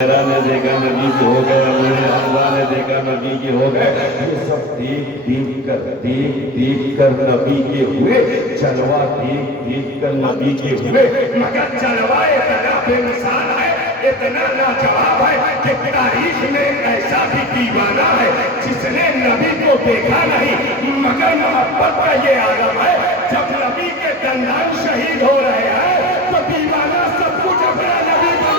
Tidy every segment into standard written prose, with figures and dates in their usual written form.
ने देखा नबी के हो गए, अल्लाह ने देखा नबी के हो गए। ये सब देख कर नबी के हुए, जलवा देख कर नबी के हुए। मगर जलवा इतना बेमिसाल है, इतना लाजवाब है कि तारीख में ऐसा भी दीवाना है जिसने नबी को देखा नहीं, मगर मोहब्बत का ये आलम है। जब नबी के दंदान शहीद हो रहे हैं तो दीवाना सब कुछ अपना नबी को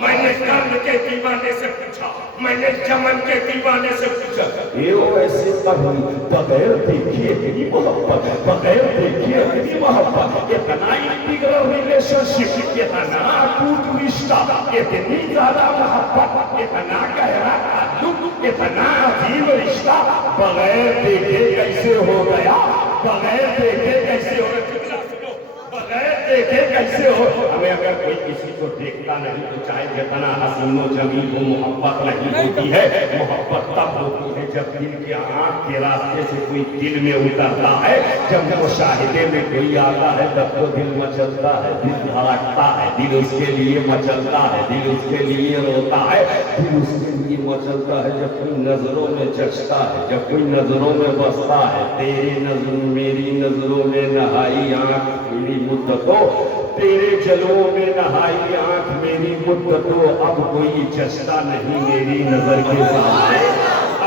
मैंने कर्म के दीवाने से पूछा, मैंने चमन के दीवाने से पूछा, ये ऐसे कभी बगैर देखिए तेरी मोहब्बत, बगैर देखिए तेरी मोहब्बत, इतना इंटीग्रल रिलेशनशिप, इतना अटूट रिश्ता, इतनी ज्यादा मोहब्बत, इतना गहरा ताल्लुक, इतना अजीब रिश्ता बगैर देखे कैसे हो गया? बगैर देखे कैसे हो गया? बगैर देखे कैसे हो? हमें अगर कोई किसी को देखता नहीं तो चाहे जितना हसीनो जमीन हो, मोहब्बत नहीं होती है। मोहब्बत तब होती है जब दिल के आंख के रास्ते से कोई दिल में उतरता है, जब मुशाहिदे में कोई आता है तब तो दिल मचलता है, दिल धड़कता है, दिल उसके लिए मचलता है, दिल उसके लिए रोता है, दिल उसके लिए मचलता है। जब कोई नजरों में जचता है, जब कोई नजरों में बसता है, तेरी नजर मेरी नजरों में नहाई आंख मेरी मुद्दतों, तेरे जलवों में नहाई आंख मेरी मुद्दतों, अब कोई जचता नहीं मेरी नजर के सामने,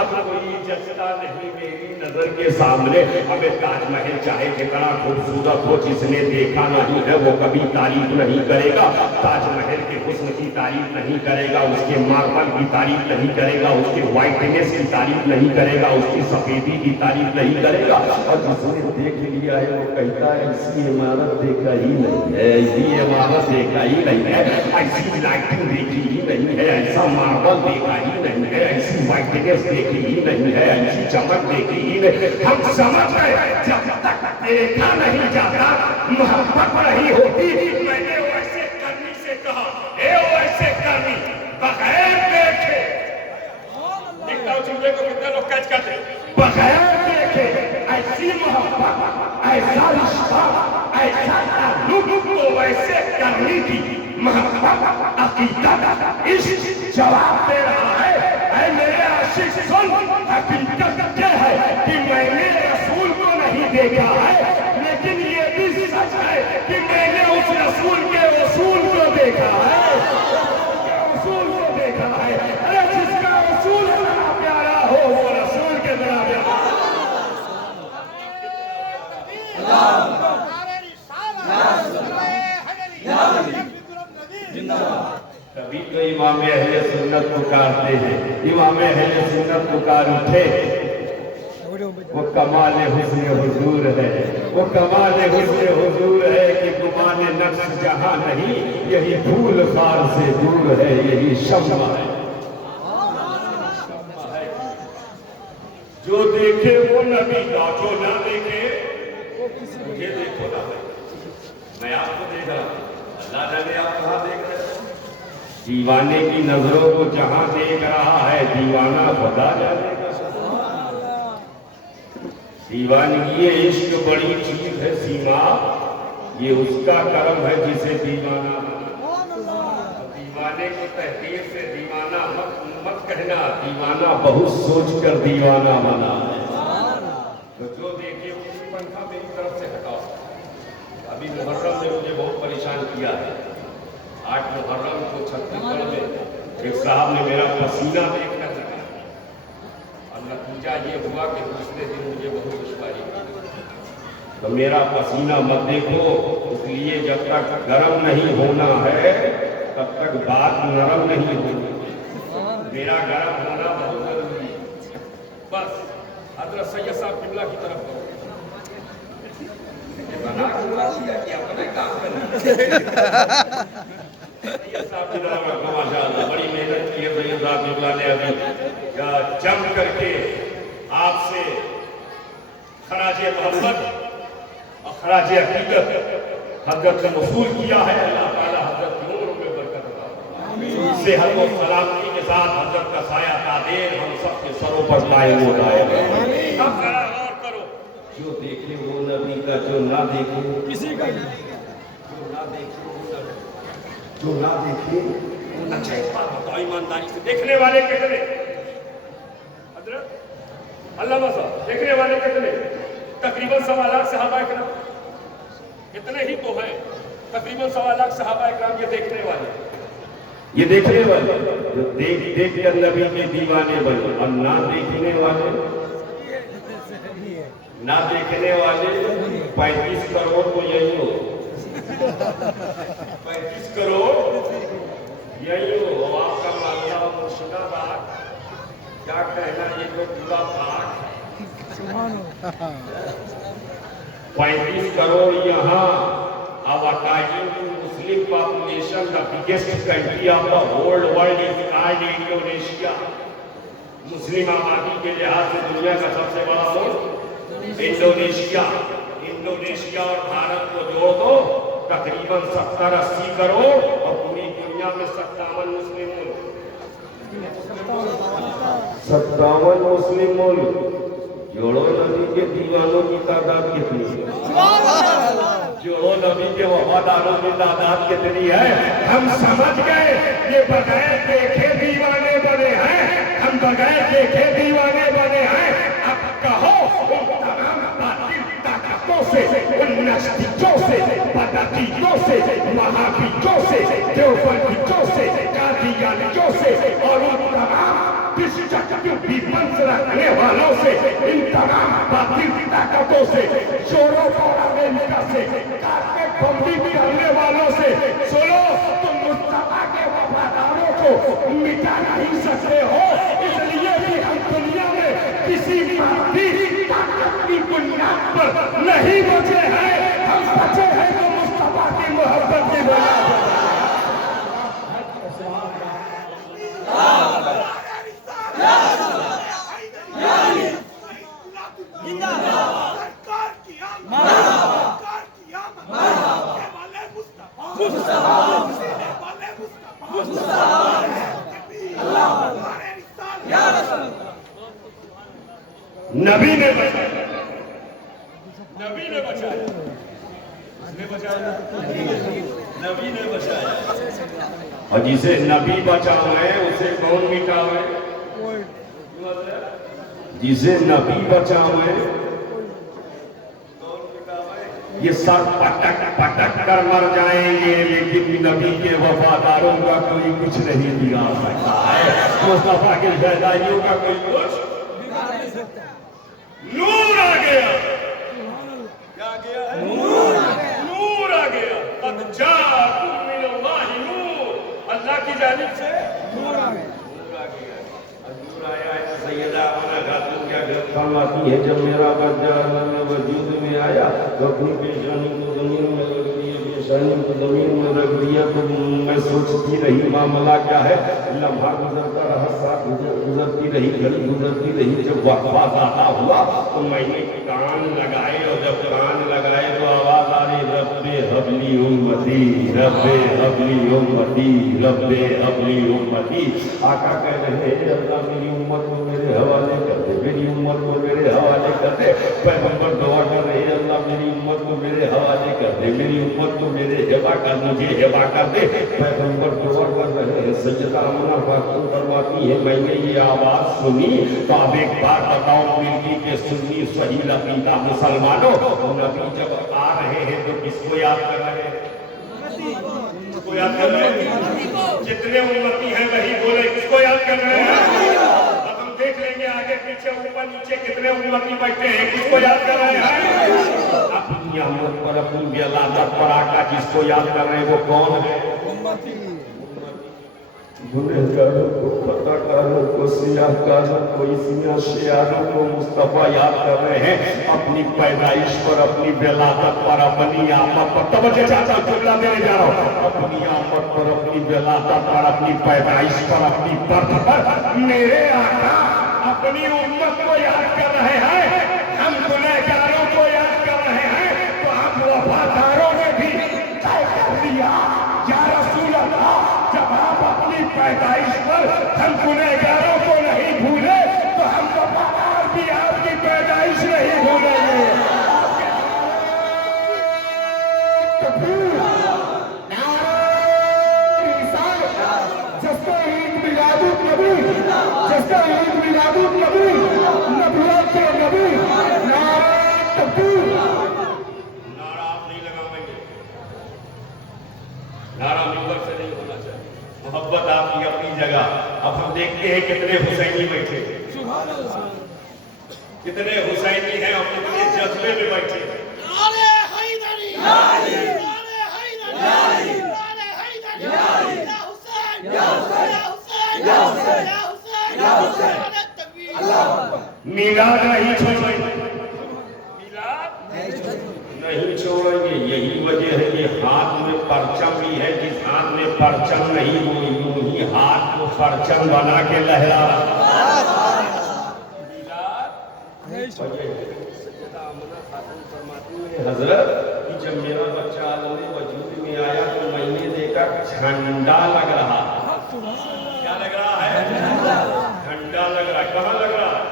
अब कोई जचता नहीं मेरी नजर के सामने। हमें ताजमहल चाहे कितना खूबसूरत हो, जिसने देखा नहीं है वो कभी तारीफ नहीं करेगा। ताजमहल के हुस्न की तारीफ नहीं करेगा, उसके मार्बल की तारीफ नहीं करेगा, उसके व्हाइटनेस की तारीफ नहीं करेगा, उसकी सफेदी की तारीफ नहीं करेगा। और जिसने देख लिया है वो कहता है ऐसी इमारत देखा ही नहीं है, ऐसी इमारत देखा ही नहीं है, ऐसी लाइटिंग देखी ही नहीं है, ऐसा मार्बल देखा ही नहीं है, ऐसी व्हाइटनेस देखी ही नहीं है, ऐसी चमक देखी ही नहीं। हम समझ गए जब तक देखा नहीं जाता मोहब्बत नहीं होती। मैंने वैसे करनी से कहा, ए वैसे करनी बगैर देखे, देखता हूँ चूल्हे को कितने लोग कैच करते, बगैर देखे ऐसी मोहब्बत, ऐसा रिश्ता, ऐसा ताल्लुक तो वैसे करनी थी। मोहब्बत अकीदत इश्क जवाब दे रहा है, ऐ मेरे आशिक सुन, हकीकत क्या है कि मैंने रसूल को नहीं देखा है, लेकिन ये भी सच है कि मैंने उस रसूल के रसूल को देखा है, रसूल को देखा है। अरे जिसका रसूल इतना प्यारा हो वो रसूल के तरह प्यारा। तभी तो इमाम अहले सुन्नत पुकारते हैं, इमाम अहले सुन्नत पुकार उठे, वो कमाल हुस्न हुजूर है, वो कमाल हुस्न हुजूर है कि गुमान नक्श जहां नहीं, यही धूल खार से दूर है, यही शम्मा है। जो देखे वो नबी का, जो ना देखे मुझे देखो ना, मैं आपको देख रहा हूं, अल्लाह जाने आप कहां देख रहे हो। दीवाने की नजरों को जहां देख रहा है दीवाना खुदा जानेगा। दीवानगी इश्क बड़ी चीज है सीमा, ये उसका कर्म है जिसे दीवाना। दीवाने को तहकीर से दीवाना मत कहना, दीवाना बहुत सोच कर दीवाना बना है। तो जो देखिए उसी पंखा मेरी तरफ से हटाओ। अभी मुहर्रम ने मुझे बहुत परेशान किया है। 8 मुहर्रम को छत्तीसगढ़ में एक साहब ने मेरा पसीना देखकर लगाया और नतीजा ये हुआ कि दूसरे दिन मुझे बहुत दुश्वारी हुई। तो मेरा पसीना मत देखो, इसलिए जब तक गर्म नहीं होना है तब तक बात नरम नहीं होगी। मेरा गर्म होना बहुत जरूरी है। बस हजरत सैयद साहब किबला की तरफ करो, बना कि अपने काम करना। माशाअल्लाह बड़ी मेहनत की है सैयद साहब किबला ने, अभी जम करके आपसे खराजे मोहब्बत और खराजे अकीदत हजरत ने वसूल किया है। अल्लाह ताला हजरत की उम्र में बरकत अता फरमाए। सेहत और सलामती के साथ हजरत का साया तादेर हम सबके सरों पर कायम हो जाएगा। अब जरा गौर करो, जो देखे वो नबी का, जो ना देखे किसी का नहीं। जो ना देखे वो नबी, जो ना देखे। अच्छा एक बात बताओ ईमानदारी से, देखने वाले कितने? हजरत अल्लामा साहब, देखने वाले कितने? तकरीबन 1.25 लाख सहाबा इकराम, इतने ही तो हैं। तकरीबन 1.25 लाख सहाबा इकराम ये देखने वाले, ये देखने वाले जो देख देख कर नबी के दीवाने बने, और ना देखने वाले, ना देखने वाले 35 करोड़ तो यही हो, 35 करोड़ यही हो। और आपका मामला मुर्शिदाबाद, क्या कहना, ये तो पूरा भाग 35 करोड़ यहाँ। अब according to Muslim population the biggest country of the whole world is called Indonesia. मुस्लिम आबादी के लिहाज से दुनिया का सबसे बड़ा मुल्क इंडोनेशिया। इंडोनेशिया और भारत को जोड़ दो तकरीबन 70-80 करोड़, और पूरी दुनिया में 57 मुस्लिम मुल्क, 57 मुस्लिम मुल्क। जोड़ो नबी के दीवानों की तादाद कितनी है, जोड़ो नबी के वफादारों की तादाद कितनी है। हम समझ गए ये बगैर देखे दीवाने बने हैं, हम बगैर देखे दीवाने बने हैं। अब कहो उन तमाम बातिल ताकतों से, उन नस्तिकों से, बदअकीदों से, वहाबियों से, देवबंदियों से, कादियानियों से, और उन तमाम वंश रखने वालों से, इन तमाम बातिल ताकतों से, चोरों और अमेरिका से, कारपेट बंदी करने वालों से, सुनो, तुम मुस्तफा के वफादारों को मिटा नहीं सकते हो। इसलिए भी हम दुनिया में किसी बातिल ताकत की बुनियाद पर नहीं बचे हैं, हम बचे हैं तो मुस्तफा की मोहब्बत की बुनियाद पर। नबी ने बचाया, नबी ने बचाया, किसने बचाया? नबी ने बचाया। और जिसे नबी बचावे उसे कौन मिटावे? जिसे नबी बचावे कौन मिटावे? ये सब पटक पटक कर मर जाएंगे, लेकिन नबी के वफादारों का कोई कुछ नहीं बिगाड़ सकता है। मुस्तफा के ज़ैदाइयों का कोई कुछ। नूर आ गया, क्या आ गया है? नूर आ गया। कद जाअकुम मिनल्लाहि नूर, अल्लाह की जानिब से नूर आ गया। नूर आया है। सैयदा आमना खातून क्या फरमाती है, जब मेरा बच्चा वजूद में आया तो अपनी पेशानी को जमीन में रख दिया, पेशानी को जमीन में रख दिया, तो मैं सोचती रही मामला क्या है। लम्हा गुजरता रहा, साथ गुजरती रही, घड़ी गुजरती रही। जब वक्फा ज़्यादा हुआ तो मैंने कान लगाए, और जब कान लगाए तो आवाज आ रही, रब्बे हबली उम्मती, रब्बे हबली उम्मती, रब्बे हबली उम्मती। आका कह रहे हैं, अल्लाह मेरी उम्मत को मेरे हवाले कर दे, मेरी उम्मत को मेरे हवाले कर दे। पैगंबर दुआ कर रहे हैं, अल्लाह मेरी उम्मत को मेरे हवाले कर दे, मेरी उम्मत को मेरे हिबा कर, मुझे हिबा कर दे। पैगंबर दुआ कर रहे हैं। सैयदा आमना खातून फरमाती है, मैंने ये आवाज सुनी तो अब एक बार बताओ मिलती के सुन्नी सही अकीदा मुसलमानों, नबी जब आ रहे हैं तो किसको याद कर रहे हैं? किसको याद कर रहे हैं? जितने उम्मती हैं वही बोले, किसको याद कर रहे हैं? अब हम देख लेंगे आगे पीछे ऊपर नीचे कितने उम्मती बैठे हैं, किसको याद कर रहे हैं? अपनी अहमद पर, अपनी विलादत पर आका जिसको याद कर रहे हैं वो कौन है? गुनहगारों को, खताकारों को, सियाहकारों को, इसमिया शियारों को मुस्तफा याद कर रहे हैं। अपनी पैदाइश पर, अपनी विलादत पर, अपनी आमद पर, तवज्जो चाचा जुमला देने जा रहा हूं, अपनी आमद पर, अपनी विलादत पर, अपनी पैदाइश पर, अपनी बर्थ पर मेरे आका अपनी उम्मत को याद कर रहे हैं। हम गुनहगारों को याद कर रहे हैं, तो हम वफादारों ने भी तय कर दिया, या रसूल अल्लाह, जब आप अपनी पैदाइश पर हम गुनहगारों को नहीं भूले तो हम वफादार भी आपकी पैदाइश नहीं भूलेंगे। जिसका ईद मिलादुन नबी, जिसका ईद मिलादुन नबी, नबियत के नबी, नारे तकबीर। नारा आप नहीं लगाएंगे, नारा मिंबर से नहीं होना चाहिए। मोहब्बत आपकी अपनी जगह। अब हम देखते हैं कितने हुसैनी बैठे, कितने हुसैनी हैं और कितने जज्बे में बैठे। नारे हैदरी, नारे हैदरी, नारे हैदरी, या हुसैन, या हुसैन, या हुसैन, या हुसैन, या हुसैन, नारे तकबीर। मिलाद नहीं छोड़ेंगे, मिलाद नहीं छोड़ेंगे। यही वजह है ये हाथ में परचम भी है। जिस हाथ में परचम नहीं वो यूं ही हाथ को परचम बना के लहरा। हजरत कि जब मेरा बच्चा आलम वजूद में आया तो मैंने देखा झंडा लग रहा। क्या लग रहा है? झंडा लग रहा है। कहाँ लग रहा है?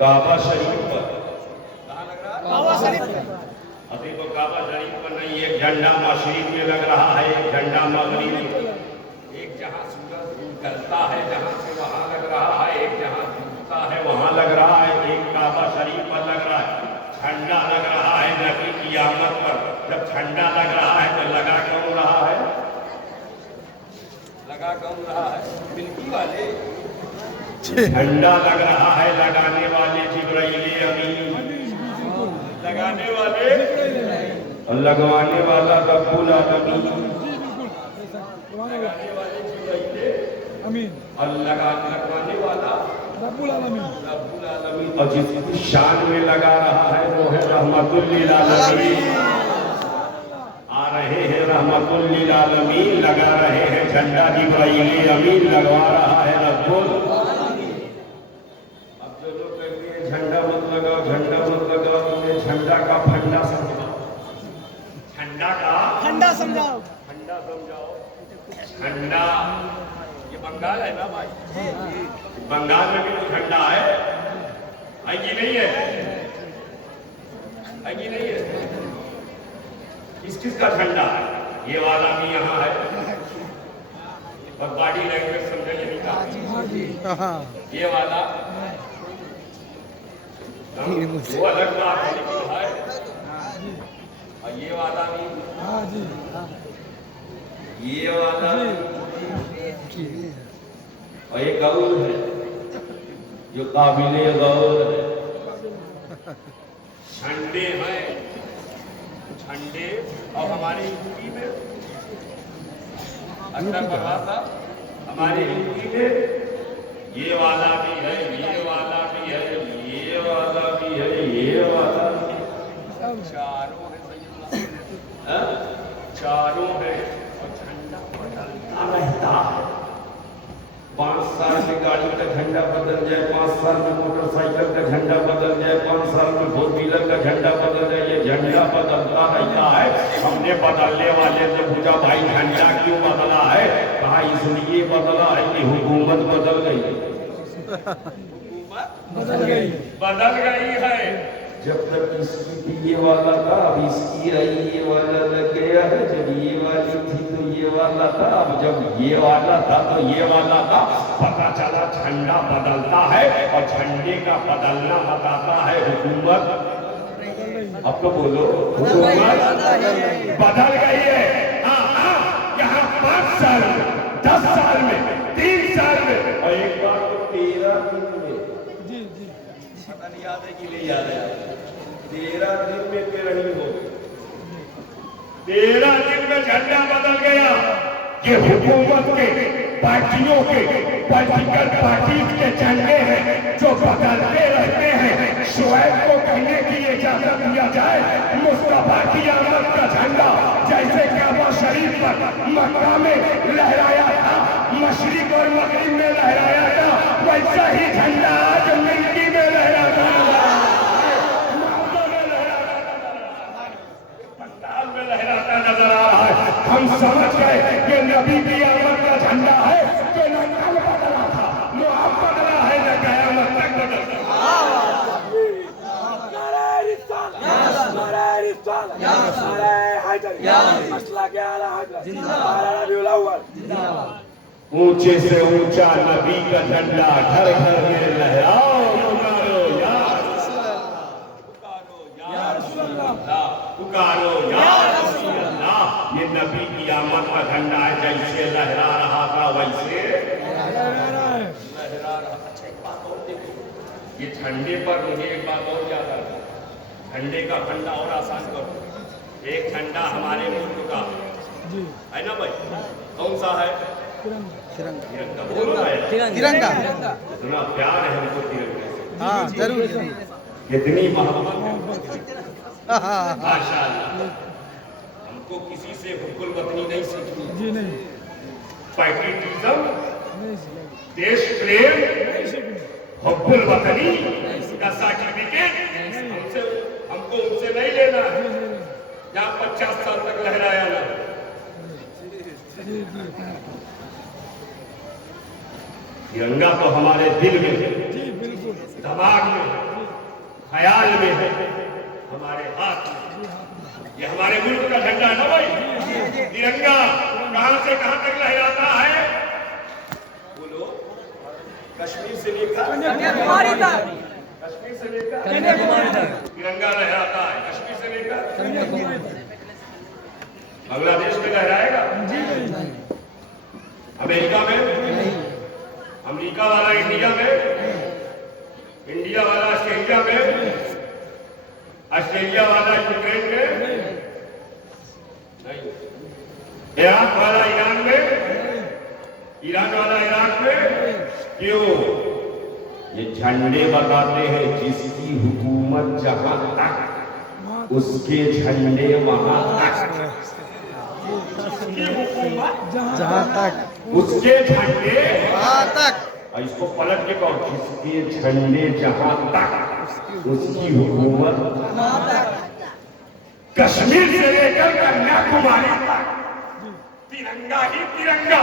काबा शरीफ पर। कहाँ लग रहा है? काबा शरीफ। अभी तो काबा शरीफ पर नहीं, एक झंडा मशरिक में लग रहा है, एक झंडा मगरिब में। एक जहां सूरज निकलता है जहां से वहां लग रहा है, एक जहां डूबता है वहां लग रहा है, एक काबा शरीफ पर लग रहा है। झंडा लग रहा है नबी की आमद पर। जब झंडा लग रहा है तो लगा क्यों रहा है? लगा कौन रहा है? मिल्की वाले। झंडा लग रहा है लगाने वाले जिब्राइल अमीन, लगाने वाले और लगवाने वाला रब्बुल आलमीन। लगाने वाले जिब्राइल अमीन, और लगवाने वाला रब्बुल आलमीन। रब्बुल आलमीन। और जिसकी शान में लगा रहा है वो है रहमतुल लिल आलमीन। आ रहे हैं रहमतुल लिल आलमीन, लगा रहे हैं झंडा जिब्राइल अमीन, लगवा रहा है रब्बुल। अब जो लोग कहते हैं झंडा मत लगाओ, झंडा मत लगाओ, उन्हें झंडा का फंडा समझाओ। झंडा का ठंडा समझाओ। ठंडा समझाओ। ठंडा ये बंगाल है ना भाई? बंगाल में भी तो झंडा है कि नहीं है? कि नहीं है? किस किस का झंडा है? ये वाला भी यहाँ है। और बॉडी लैंग्वेज समझेंगे नहीं का? हाँ, ये वाला वो अलग बात है, लेकिन है। और ये वाला भी, हाँ जी, ये वाला भी, और ये गौर है जो काबिले गौर है। झंडे हैं, झंडे। और हमारे यूपी में अंदर पढ़ा था, हमारे यूपी में ये वाला भी है, ये वाला भी है, ये वाला भी है, ये वाला भी है। चारों है सैयदना, हाँ? चारों है। और झंडा बदलता रहता है। 5 साल में गाड़ी का झंडा बदल जाए, 5 साल में मोटरसाइकिल का झंडा बदल जाए, 5 साल में 4 व्हीलर का झंडा बदल जाए। ये झंडा बदलता रहता है। हमने बदलने वाले से पूछा भाई झंडा क्यों बदला है? कहा इसलिए बदला है कि हुकूमत बदल गई। बदल गई। बदल गई है। जब तक इसकी थी ये वाला था, अब इसकी आई ये वाला लग गया है। जब ये वाली थी तो ये वाला था, अब जब ये वाला था तो ये वाला था। पता चला झंडा बदलता है और झंडे का बदलना बताता है हुकूमत। अब तो बोलो हुकूमत बदल गई है। हाँ, यहाँ 5 साल में, 10 साल में, 3 साल में, और एक बार तो 13 दिन में। जी जी, पता नहीं याद है कि नहीं याद है? 13 दिन में तेरही हो गई। 13 दिन में झंडा बदल गया। ये हुकूमत के, पार्टियों के, पॉलिटिकल पार्टीज के झंडे हैं जो बदलते रहते हैं। शुएब को कहने की इजाजत दिया जाए मुस्तफा की आमद का झंडा जैसे काबा शरीफ पर मक्का में लहराया था, मशरिक और मगरिब में लहराया था, वैसा ही झंडा आज मिल्की में लहराता है। पंडाल में लहराता नजर आ रहा है। हम समझ गए कि नबी की आमद का झंडा है। जो न कल बदला था वो अब बदला है, न कयामत तक बदलता। ऊंचे से ऊंचा नबी का झंडा घर घर में लहराओ, पुकारो या पुकारो या रसूल अल्लाह। ये नबी की आमद का झंडा है, जैसे लहरा रहा था वैसे लहरा रहा। अच्छा एक बात और देखो, ये झंडे पर मुझे एक बात और याद आ गई। झंडे का फंडा और आसान करो। एक झंडा हमारे मुल्क का है ना भाई, कौन सा है? तिरंगा। बोलो भाई, तिरंगा। इतना प्यार है हमको तिरंगे से, हाँ जरूर। कितनी मोहब्बत है माशाअल्लाह। हमको किसी से हुक्कुल वतनी नहीं सीखनी जी नहीं, पैट्रियटिज्म, देश प्रेम, हुक्कुल वतनी का सर्टिफिकेट हमको उनसे नहीं लेना है जहाँ 50 साल तक लहराया ना। तिरंगा तो हमारे दिल में है, दिमाग में, ख्याल में है, हमारे हाथ में। ये हमारे मुल्क का झंडा है ना भाई। तिरंगा कहां से कहां तक लहराता है? बोलो, कश्मीर से लेकर कन्याकुमारी तक, कश्मीर से लेकर कन्याकुमारी तक तिरंगा लहराता है। कश्मीर से लेकर बांग्लादेश में लहराएगा, अमेरिका में, अमेरिका वाला इंडिया में, इंडिया वाला ऑस्ट्रेलिया में, ऑस्ट्रेलिया वाला यूक्रेन में नहीं, इराक वाला ईरान में, ईरान वाला इराक में। क्यों? ये झंडे बताते हैं जिसकी हुकूमत जहां तक उसके झंडे वहां तक, जहाँ तक उसके झंडे वहाँ तक। और इसको पलट के कहो, जिसके झंडे जहां तक उसकी हुकूमत। कश्मीर से लेकर कन्याकुमारी तक तिरंगा ही तिरंगा।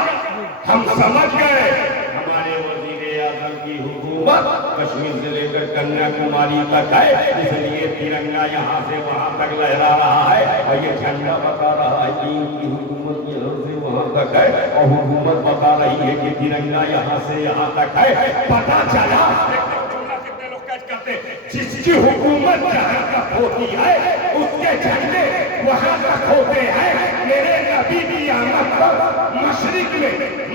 हम समझ गए हमारे वजीर आजम की हुकूमत कश्मीर से लेकर कन्याकुमारी तक है, इसलिए तिरंगा यहाँ से वहां तक लहरा रहा है। और ये झंडा बता रहा है कि इनकी हुकूमत यहाँ से वहां तक है, और हुकूमत बता रही है कि तिरंगा यहाँ से यहाँ तक है। पता चला कितने लोग कैच करते, जिसकी हुकूमत जहाँ तक होती है उसके झंडे वहां तक होते हैं। मेरे नबी की आमद पर मशरिक में,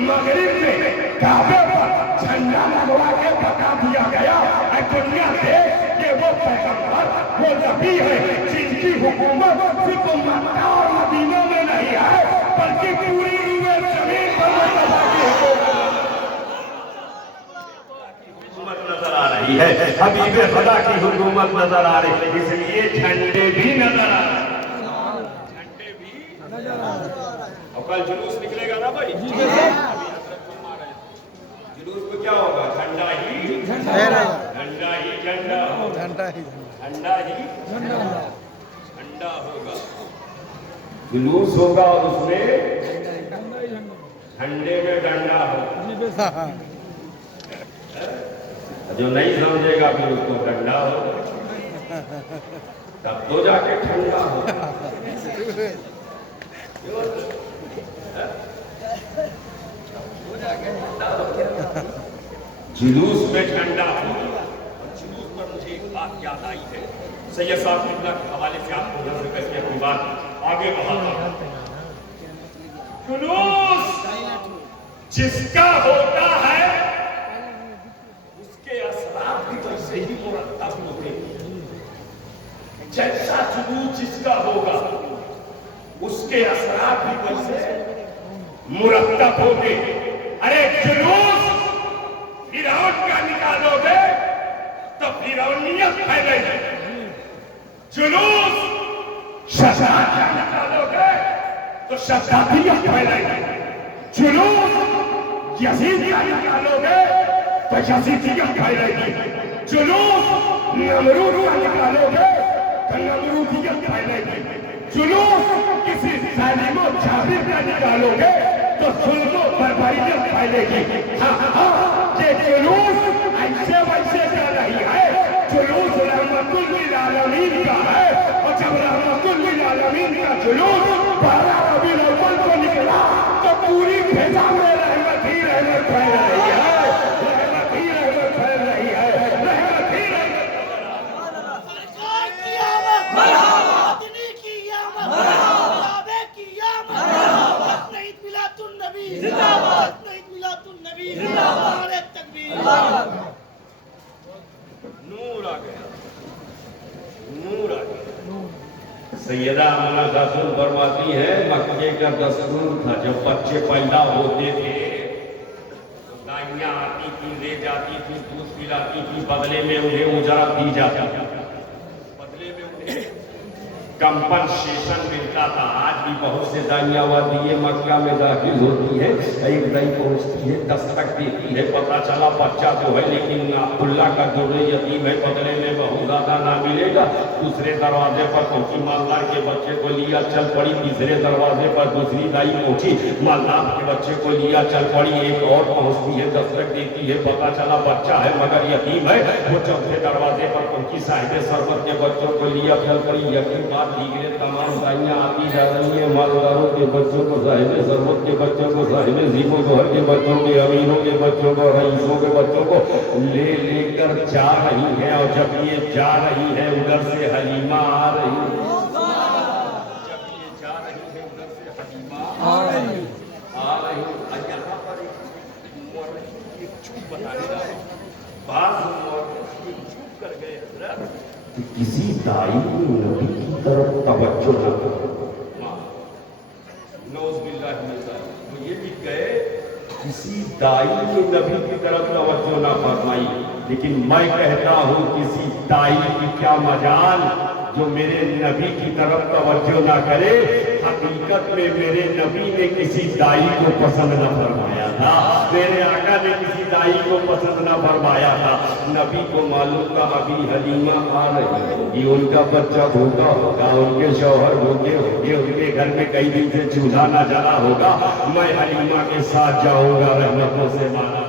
मगरिब में, काबे पर झंडा लगवा के बता दिया गया है दुनिया से कि वो पैगंबर, वो नबी है जिनकी हुकूमत सिर्फ मक्का और मदीना में नहीं है, बल्कि पूरी जमीन पर हुकूमत नजर आ रही है। हबीबे खुदा की हुकूमत नजर आ रही है, इसलिए झंडे भी नजर आ रहे हैं। झंडे भी नजर आ रहे हैं। और कल जुलूस निकलेगा ना भाई, जुलूस में क्या होगा? झंडा ही झंडा, झंडा ही झंडा, झंडा ही झंडा ही झंडा होगा। जुलूस होगा और उसमें झंडे में डंडा होगा। जो नहीं समझेगा फिर उसको डंडा होगा, तब तो जाके ठंडा होगा। जुलूस में झंडा होगा। जुलूस पर मुझे एक बात याद आई है, सैयद साहब के हवाले से आपको यहाँ से कैसे अपनी बात आगे बढ़ाता हूं। जुलूस जिसका होता है उसके असरात भी वैसे ही मुरत्तब होते हैं। जैसा जुलूस जिसका होगा उसके असरात भी वैसे मुरत्तब होते। अरे जुलूस फिरौन का निकालोगे तो फिरौनियत फैलेगी, जुलूस शहजाद का निकालोगे तो शहजादियत फैलेगी, जुलूस यजीद का निकालोगे तो यजीदियत फैलेगी, जुलूस नमरूद का निकालोगे तो नमरूदियत फैलेगी, जुलूस किसी जालिम और जाबिर का निकालोगे तो सुल्को बर्बरियत फैलेगी। हाँ हाँ, ये जुलूस ऐसे वैसे जा रही है, जुलूस रहमतुल लिल आलमीन का है। और जब रहमतुल लिल आलमीन का जुलूस 12 रबीउल अव्वल को निकला तो पूरी फिजा में रहमत ही रहमत फैल रही है, रहमत ही रहमत फैल रही है, रहमत ही रहमत। सरकार की आमद मदनी की आमद काबे की आमद तस्नीद मिलादुन नबी जिंदाबाद, तस्नीद मिलादुन नबी जिंदाबाद, नारे तकबीर। नूर आ गया, नूर आ गया। सैयदा आमना खातून फरमाती है, मक्के का दस्तूर था, जब बच्चे पैदा होते थे तो गायियां आती थी, ले जाती थी, दूध पिलाती थी, बदले में उन्हें उजाला दी जाती थी, बदले में उन्हें कंपनसेशन मिलता था। आज भी बहुत से दाइयां वादिये मक्का में दाखिल होती है, एक दाई पहुंचती है, दस्तक देती है, पता चला बच्चा तो है लेकिन अब्दुल्ला का दुर्रे यतीम है, बदले में बहुत ज्यादा ना मिलेगा। दूसरे दरवाजे पर पहुंची, मालदार के बच्चे को लिया चल पड़ी। तीसरे दरवाजे पर दूसरी दाई पहुंची, मालदार के बच्चे को लिया चल पड़ी। एक और पहुंचती है, दस्तक देती है, पता चला बच्चा है मगर यतीम है। वो चौथे दरवाजे पर पहुंची, साहिब सरबत के बच्चों को लिया चल पड़ी। यकीन बात धीरे तमाम दाइयां आती जा रही है, मालदारों के बच्चों को, साहिब सरबत के बच्चों को, साहिब जीवो गोहर के बच्चों के, अमीरों के बच्चों को, रईसों के बच्चों को ले लेकर जा रही है। और जब ये जा रही है उधर से हलीमा आ रही है, जब ये जा रही है उधर से हलीमा आ रही है। यहाँ पर एक चूक बताने लगा, बात चूक कर गए हजरत, किसी दाई को नबी की तरफ तवज्जो न करो। नौज़ुबिल्लाह मिन ज़ालिक, वो ये लिख गए, किसी दाई ने नबी की तरफ तवज्जो न फरमाई। लेकिन मैं कहता हूँ किसी दाई की क्या मजाल जो मेरे नबी की तरफ तवज्जो न करे। हकीकत में मेरे नबी ने किसी दाई को पसंद न फरमाया था, मेरे आका ने किसी दाई को पसंद न फरमाया था। नबी को मालूम था अभी हलीमा आ रही होगी, उनका बच्चा भूखा होगा, उनके शौहर भूखे होंगे, उनके घर में कई दिन से चूल्हा न जला होगा। मैं हलीमा के साथ जाऊंगा, रहमतों से माला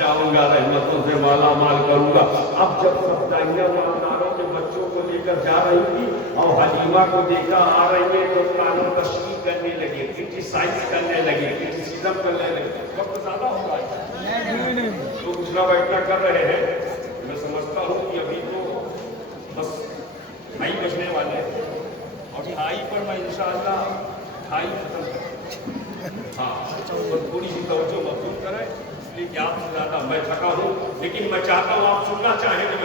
जाऊंगा, रहमतों से माला माल करूंगा। अब जब सब दाइयां मालदारों के बच्चों को लेकर जा रही थी और हलीमा को देखा आ रही है तो कानून तशकील करने लगे, क्रिटिसाइज करने लगे, क्रिटिसिज्म करने लगे। वक्त ज्यादा हो रहा है तो दूसरा बैठना कर रहे हैं। मैं समझता हूँ कि अभी तो बस 2:30 बजने वाले हैं और 2:30 पर मैं इंशाअल्लाह 2:30 खत्म करूँ। हाँ, तो थोड़ी सी तवज्जो मबसूल करें, इसलिए कि आपसे ज़्यादा मैं थका हूँ, लेकिन मैं चाहता हूँ आप सुनना चाहें